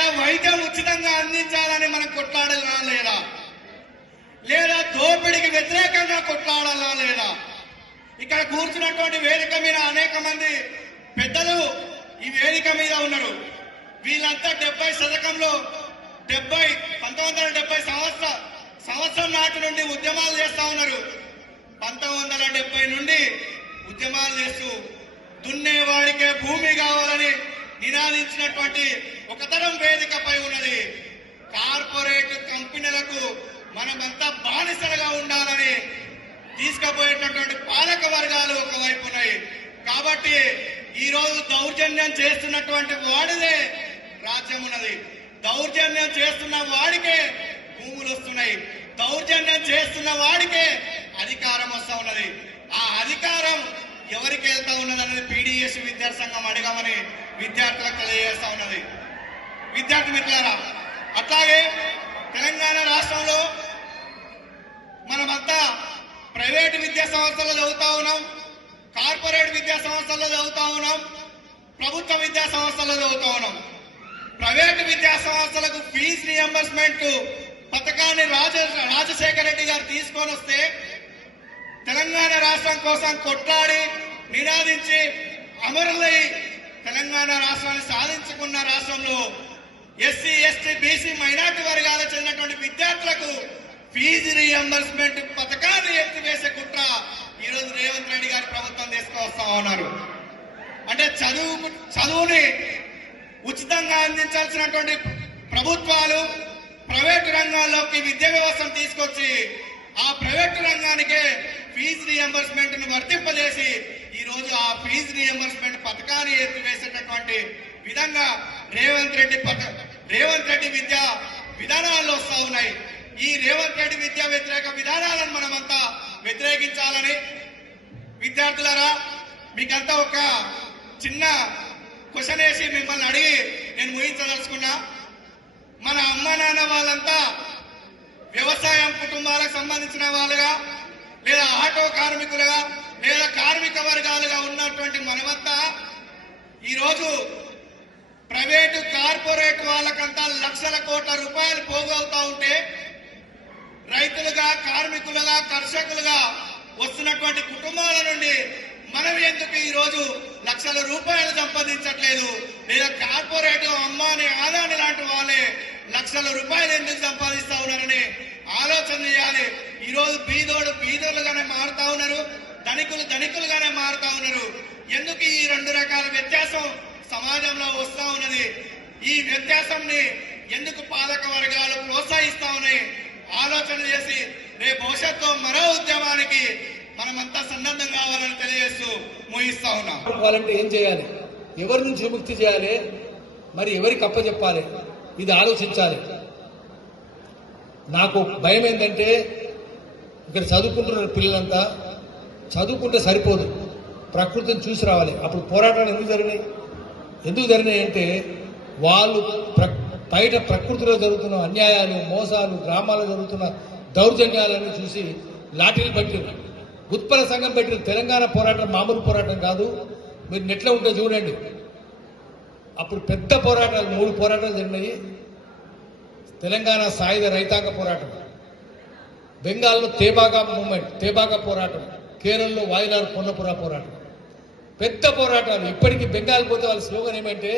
లేదా వైద్యం ఉచితంగా అందించాలని మనం కొట్లాడాలా లేదా, లేదా దోపిడికి వ్యతిరేకంగా కొట్లాడాలా లేదా? ఇక్కడ కూర్చున్నటువంటి వేదిక మీద అనేక మంది పెద్దలు ఈ వేదిక మీద ఉన్నారు. వీళ్ళంతా 70 శతకంలో 1970 సంవత్సరం నాటి నుండి ఉద్యమాలు చేస్తా ఉన్నారు. 1970 నుండి ఉద్యమాలు చేస్తూ దున్నేవాడికే భూమి కావాలని నినాదించినటువంటి ఒక తరం వేదికపై ఉన్నది. కార్పొరేట్ కంపెనీలకు మనమంతా బానిసలుగా ఉండాలని తీసుకుపోయేటటువంటి పాలక వర్గాలు ఒకవైపు ఉన్నాయి. కాబట్టి ఈ రోజు దౌర్జన్యం చేస్తున్నటువంటి వాడిదే రాజ్యం ఉన్నది. దౌర్జన్యం చేస్తున్న వాడికే భూములు వస్తున్నాయి. దౌర్జన్యం చేస్తున్న వాడికే అధికారం వస్తా ఉన్నది. ఆ అధికారం ఎవరికి వెళ్తా ఉన్నది అనేది పీడీఎస్ విద్యార్థి సంఘం అడగమని విద్యార్థులకు తెలియజేస్తా ఉన్నది. విద్యార్థి మిత్రులారా, అట్లాగే తెలంగాణ రాష్ట్రంలో మనమంతా ప్రైవేటు విద్యా సంస్థల్లో చదువుతా ఉన్నాం, కార్పొరేట్ విద్యా సంస్థల్లో చదువుతా ఉన్నాం, ప్రభుత్వ విద్యా సంస్థల్లో చదువుతా ఉన్నాం. ప్రైవేటు విద్యా సంస్థలకు ఫీజు రియంబర్స్మెంట్ పథకాన్ని రాజశేఖర రెడ్డి గారు తీసుకొని వస్తే తెలంగాణ రాష్ట్రం కోసం కొట్లాడి నినాదించి అమరులై తెలంగాణ రాష్ట్రాన్ని సాధించుకున్న రాష్ట్రంలో ఎస్సీ, ఎస్టీ, బీసీ, మైనార్టీ వర్గాలకు చెందినటువంటి విద్యార్థులకు ఫీజు రియంబర్స్మెంట్ పథకాన్ని ఎత్తివేసే కుట్ర ఈరోజు రేవంత్ రెడ్డి గారి ప్రభుత్వం తీసుకొస్తా ఉన్నారు. అంటే చదువుని ఉచితంగా అందించాల్సినటువంటి ప్రభుత్వాలు ప్రైవేటు రంగాల్లోకి విద్యా వ్యవస్థను తీసుకొచ్చి ఆ ప్రైవేటు రంగానికే ఫీజు రియంబర్స్మెంట్ ను వర్తింపజేసి ఈ రోజు ఆ ఫీజు రియంబర్స్మెంట్ పథకాన్ని ఎత్తివేసేటటువంటి విధంగా రేవంత్ రెడ్డి విద్యా విధానాలు వస్తా ఉన్నాయి. ఈ రేవంత్ రెడ్డి విద్యా వ్యతిరేక విధానాలను మనమంతా వ్యతిరేకించాలని విద్యార్థులారా, మీకంతా ఒక చిన్న క్వశ్చన్ వేసి మిమ్మల్ని అడిగి నేను ముగించదలుచుకున్నా. మన అమ్మ నాన్న వాళ్ళంతా వ్యవసాయం కుటుంబాలకు సంబంధించిన వాళ్ళుగా, లేదా ఆటో కార్మికులుగా, లేదా కార్మిక వర్గాలుగా ఉన్నటువంటి మనమంతా ఈరోజు ప్రైవేటు కార్పొరేట్ వాళ్ళకంతా లక్షల కోట్ల రూపాయలు పోగు అవుతా ఉంటే రైతులుగా, కార్మికులుగా, కర్షకులుగా వస్తున్నటువంటి కుటుంబాల నుండి మనం ఎందుకు ఈ రోజు లక్షల రూపాయలు సంపాదించట్లేదు? లేదా కార్పొరేట్ అమ్మాని ఆదాని లాంటి వాళ్ళే లక్షల రూపాయలు ఎందుకు సంపాదిస్తా ఉన్నారని ఆలోచన చేయాలి. ఈ రోజు బీదోళ్ళుగానే మారుతా ఉన్నారు, ధనికులుగానే మారుతా ఉన్నారు. ఎందుకు ఈ రెండు రకాల వ్యత్యాసం సమాజంలో వస్తా ఉన్నది? ఈ వ్యత్యాసంని ఎందుకు పాలక వర్గాలు ప్రోత్సహిస్తా ఉన్నాయి? ఆలోచన చేసి రేపు భవిష్యత్తులో మరో ఉద్యమానికి మనమంతా సన్నద్ధం కావాలని తెలియజేస్తూ ముగిస్తా ఉన్నాం. వాళ్ళంటే ఏం చేయాలి, ఎవరి నుంచి విముక్తి చేయాలి, మరి ఎవరికి అప్పచెప్పాలి, ఇది ఆలోచించాలి. నాకు భయం ఏంటంటే ఇక్కడ చదువుకుంటున్న పిల్లలంతా చదువుకుంటే సరిపోదు, ప్రకృతిని చూసి రావాలి. అప్పుడు పోరాటాలు ఎందుకు జరిగినాయి అంటే వాళ్ళు బయట ప్రకృతిలో జరుగుతున్న అన్యాయాలు, మోసాలు, గ్రామాల్లో జరుగుతున్న దౌర్జన్యాలను చూసి లాఠీలు పెట్టిరు, ఉత్పల సంఘం పెట్టిరు. తెలంగాణ పోరాటం మామూలు పోరాటం కాదు. మీరు నెట్లో ఉంటే చూడండి. అప్పుడు పెద్ద పోరాటాలు 3 పోరాటాలు జరిగినాయి. తెలంగాణ సాయుధ రైతాంగ పోరాటం, బెంగాల్లో తేబాగా మూవ్మెంట్, తేబాగా పోరాటం, కేరళలో వాయిలార్ పొన్నపుర పోరాటం, పెద్ద పోరాటాలు. ఇప్పటికీ బెంగాల్ పోతే వాళ్ళ స్లోగన్ ఏమంటే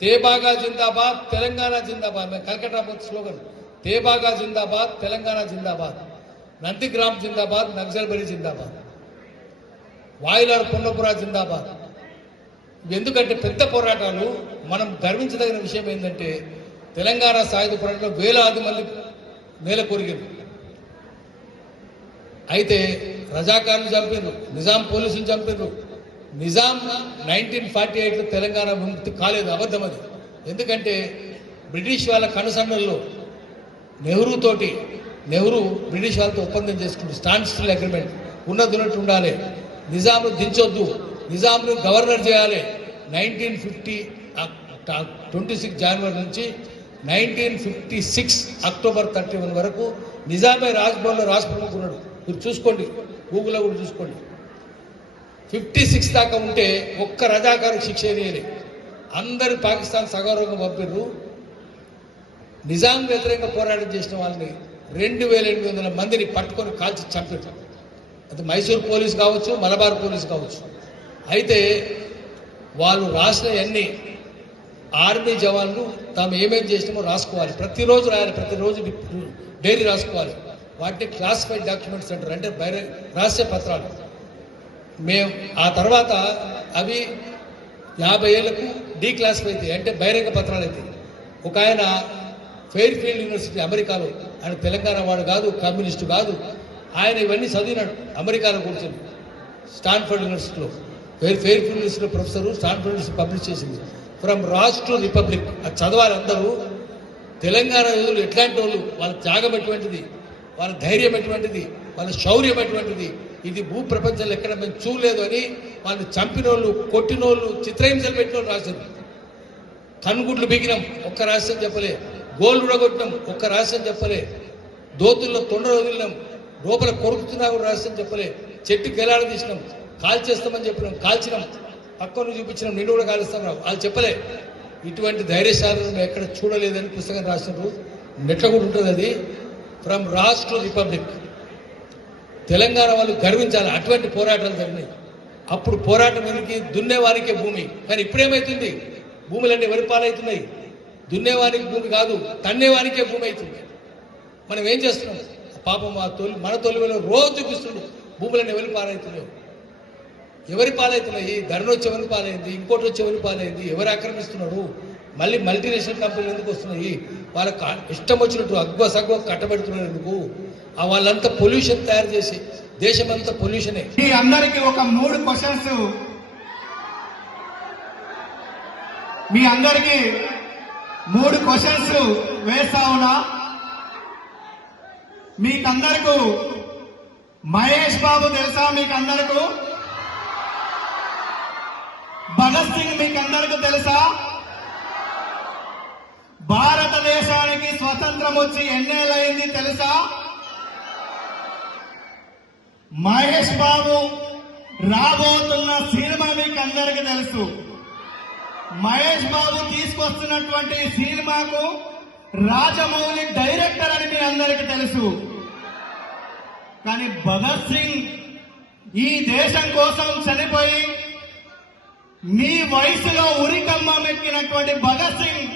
తేబాగా జిందాబాద్, తెలంగాణ జిందాబాద్. కలకట్టా పోతే స్లోగన్ తేబాగా జిందాబాద్, తెలంగాణ జిందాబాద్, నందిగ్రామ్ జిందాబాద్, నక్సల్బరీ జిందాబాద్, వాయిలార్ పొన్నపుర జిందాబాద్. ఎందుకంటే పెద్ద పోరాటాలు. మనం గర్వించదగిన విషయం ఏంటంటే తెలంగాణ సాయుధ పోరాటంలో వేలాది మంది నేల కొరిగారు. అయితే రజాకారులు చంపారు, నిజాం పోలీసులు చంపారు. నిజాం 1948లో తెలంగాణ విముక్తి కాలేదు, అబద్ధం అది. ఎందుకంటే బ్రిటిష్ వాళ్ళ కనుసన్నల్లో నెహ్రూ బ్రిటిష్ వాళ్ళతో ఒప్పందం చేసుకుంటారు. స్టాండ్ స్టిల్ అగ్రిమెంట్, ఉన్నట్టు ఉండాలి, నిజాంను దించొద్దు, నిజాంను గవర్నర్ చేయాలి. 1926 జనవరి నుంచి 1956 అక్టోబర్ 31 వరకు నిజామే రాజ్భవన్లో రాష్ట్రపతి ఉన్నాడు. మీరు చూసుకోండి, గూగుల్లో కూడా చూసుకోండి. 56 దాకా ఉంటే ఒక్క రజాకారు శిక్ష వేయలే. అందరూ పాకిస్తాన్ సగౌరవంగా పంపిర్రు. నిజాం వ్యతిరేక పోరాటం చేసిన వాళ్ళని 2800 మందిని పట్టుకొని కాల్చి చంపారు. అది మైసూర్ పోలీస్ కావచ్చు, మలబార్ పోలీస్ కావచ్చు. అయితే వాళ్ళు రాసిన అన్ని ఆర్మీ జవాన్లు తాము ఏమేం చేసినామో రాసుకోవాలి, ప్రతిరోజు రాయాలి, ప్రతిరోజు డైరీ రాసుకోవాలి. వాటిని క్లాసిఫైడ్ డాక్యుమెంట్స్ అంటారు, అంటే రహస్య పత్రాలు. మేము ఆ తర్వాత అవి 50 ఏళ్లకు డీక్లాసిఫై అవుతాయి, అంటే బహిరంగ పత్రాలు అవుతాయి. ఒక ఆయన ఫెయిర్ఫీల్డ్ యూనివర్సిటీ అమెరికాలో, ఆయన తెలంగాణ వాడు కాదు, కమ్యూనిస్టు కాదు, ఆయన ఇవన్నీ చదివినాడు అమెరికాలో కూర్చొని స్టాన్ఫర్డ్ యూనివర్సిటీలో. ఫెయిర్ఫీల్డ్ యూనివర్సిటీలో ప్రొఫెసరు, స్టాన్ఫర్డ్ యూనివర్సిటీ పబ్లిష్ చేసింది ఫ్రమ్ రాజ్ టు రిపబ్లిక్. అది చదవాలి అందరూ. తెలంగాణ యోధులు ఎట్లాంటి వాళ్ళు, వాళ్ళ త్యాగం ఎటువంటిది, వాళ్ళ ధైర్యం ఎటువంటిది, వాళ్ళ శౌర్యం ఎటువంటిది, ఇది భూ ప్రపంచంలో ఎక్కడ మేము చూడలేదు అని వాళ్ళు చంపిన వాళ్ళు, కొట్టిన వాళ్ళు, చిత్రహింసలు పెట్టిన వాళ్ళు రాశారు. కన్నుగుడ్లు బిగినాం, ఒక్క రహస్యం చెప్పలే. గోల్డ్ ఉడగొట్టినాం, ఒక్క రహస్యం చెప్పలే. దోతుల్లో తొండ వదిలినాం, లోపల కొరుకుతున్నా కూడా రహస్యం చెప్పలే. చెట్టుకి ఎలాడ తీసినాం, కాల్చేస్తామని చెప్పినాం, కాల్చినాం, పక్కను చూపించినాం, నిన్ను కూడా కాలుస్తాం రావు, వాళ్ళు చెప్పలే. ఇటువంటి ధైర్యశాలను ఎక్కడ చూడలేదని పుస్తకం రాసినారు. నెట్ల కూడా ఉంటుంది అది, from Raj to republic. Telangana వాళ్ళు గర్వించాలి, అటువంటి పోరాటాలు జరిగినాయి. అప్పుడు పోరాటం ఎందుకు, దున్నేవారికే భూమి. కానీ ఇప్పుడేమవుతుంది, భూములన్నీ ఎవరి పాలవుతున్నాయి? దున్నేవారికి భూమి కాదు, తన్నేవారికే భూమి అవుతుంది. మనం ఏం చేస్తున్నాం? పాపం మన తొలిలో రోజు చూపిస్తుండ్రు భూములన్నీ ఎవరి పాలవుతున్నాయి, ఎవరి పాలవుతున్నాయి. ధరలు వచ్చి ఎవరి పాలైంది, ఇంకోటి వచ్చి ఎవరి పాలైంది, ఎవరు ఆక్రమిస్తున్నారు? మళ్ళీ మల్టీనేషనల్ కంపెనీలు ఎందుకు వస్తున్నాయి? వాళ్ళకి ఇష్టం వచ్చినట్టు అగ్వ సగ్వ కట్టబెడుతున్నారు ఎందుకు? వాళ్ళంతా పొల్యూషన్ తయారు చేసి దేశమంతా పొల్యూషనే. మీ అందరికీ ఒక 3 క్వశ్చన్స్, మీ అందరికీ 3 క్వశ్చన్స్ వేస్తా ఉన్నా. మీకందరకు మహేష్ బాబు తెలుసా? మీకందరకు భగత్ సింగ్ మీకందరకు తెలుసా? భారతదేశానికి స్వతంత్రం వచ్చి ఎన్నేళ్ళయింది తెలుసా? మహేష్ బాబు రాబోతున్న సినిమా మీకు అందరికి తెలుసు. మహేష్ బాబు తీసుకొస్తున్నటువంటి సినిమాకు రాజమౌళి డైరెక్టర్ అని మీ అందరికి తెలుసు. కానీ భగత్ సింగ్ ఈ దేశం కోసం చనిపోయి మీ వయసులో ఉరికమ్మం ఎక్కినటువంటి భగత్ సింగ్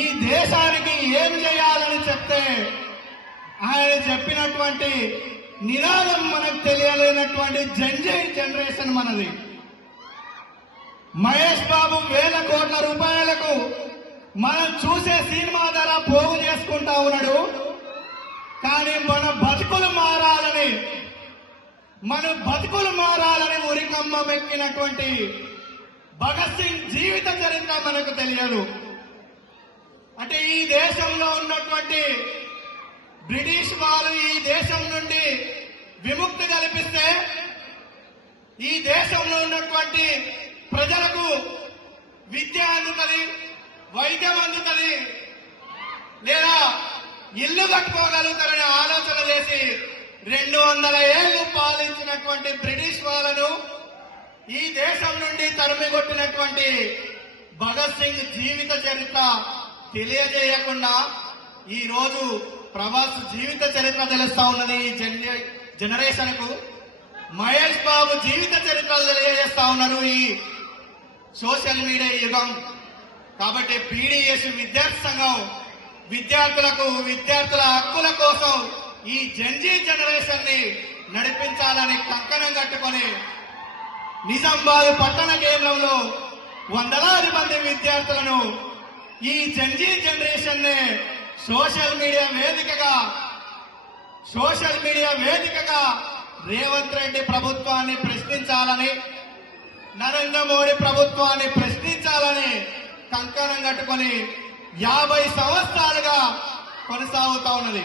ఈ దేశానికి ఏం చేయాలని చెప్తే ఆయన చెప్పినటువంటి నినాదం మనకు తెలియలేనటువంటి జంజై జనరేషన్ మనది. మహేష్ బాబు వేల కోట్ల రూపాయలకు మనం చూసే సినిమా ధర పోగు చేసుకుంటా ఉన్నాడు. కానీ మన బతుకులు మారాలని ఉరికమ్మం ఎక్కినటువంటి భగత్ సింగ్ జీవిత చరిత్ర మనకు తెలియదు. అంటే ఈ దేశంలో ఉన్నటువంటి బ్రిటిష్ వారు ఈ దేశం నుండి విముక్తి కల్పిస్తే ఈ దేశంలో ఉన్నటువంటి ప్రజలకు విద్య అందుతుంది, వైద్యం అందుతుంది, లేదా ఇల్లు కట్టుకోగలుగుతారనే ఆలోచన చేసి 200 ఏళ్లు పాలించినటువంటి బ్రిటిష్ వాళ్ళను ఈ దేశం నుండి తరిమికొట్టినటువంటి భగత్ సింగ్ జీవిత చరిత్ర తెలియజేయకుండా ఈ రోజు ప్రభాస్ జీవిత చరిత్ర తెలుస్తా ఉన్నది ఈ జనరేషన్ కు. మహేష్ బాబు జీవిత చరిత్రలు తెలియజేస్తా ఉన్నారు ఈ సోషల్ మీడియా యుగం. కాబట్టి పీడీఎస్ విద్యార్థి సంఘం విద్యార్థుల హక్కుల కోసం ఈ జంజీ జనరేషన్ ని నడిపించాలని కంకణం కట్టుకొని నిజామాబాద్ పట్టణ కేంద్రంలో వందలాది మంది విద్యార్థులను ఈ జంజీ జనరేషన్ ని సోషల్ మీడియా వేదికగా రేవంత్ రెడ్డి ప్రభుత్వాన్ని ప్రశ్నించాలని, నరేంద్ర మోడీ ప్రభుత్వాన్ని ప్రశ్నించాలని కంకణం కట్టుకొని 50 సంవత్సరాలుగా కొనసాగుతా ఉన్నది.